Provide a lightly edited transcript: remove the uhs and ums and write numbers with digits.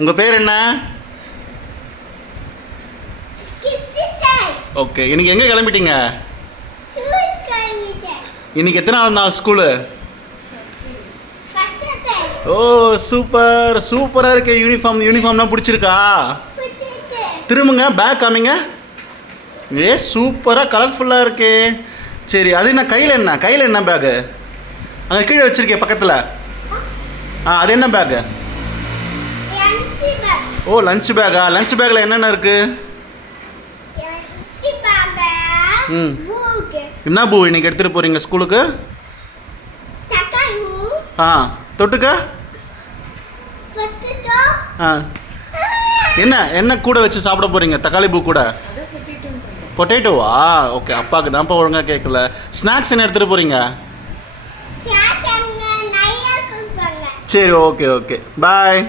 உங்கள் பேர் என்ன? ஓகே, இன்னைக்கு எங்கே கிளம்பிட்டீங்க? இன்னைக்கு எத்தனாவது நாள் ஸ்கூலு? ஓ சூப்பர், சூப்பராக இருக்கு. யூனிஃபார்ம்லாம் பிடிச்சிருக்கா? திரும்புங்க, பேக் காமிங்க. சூப்பராக கலர்ஃபுல்லாக இருக்கு. சரி, அது என்ன கையில் என்ன பேக்கு? அங்கே கீழே வச்சுருக்கே பக்கத்தில். அது என்ன பேக்கு? ஓ லஞ்ச் பேக்கா? லஞ்ச் பேக்கில் என்னென்ன இருக்குது? என்ன பூ இன்னைக்கு எடுத்துகிட்டு போகிறீங்க ஸ்கூலுக்கு? தொட்டுக்க என்ன கூட வச்சு சாப்பிட போகிறீங்க? தக்காளி பூ கூட? பொட்டேட்டோவா? ஓகே, அப்பாவுக்கு தான்ப்பா ஒழுங்காக கேட்கல. ஸ்நாக்ஸ் என்ன எடுத்துகிட்டு போகிறீங்க? சரி, ஓகே பாய்.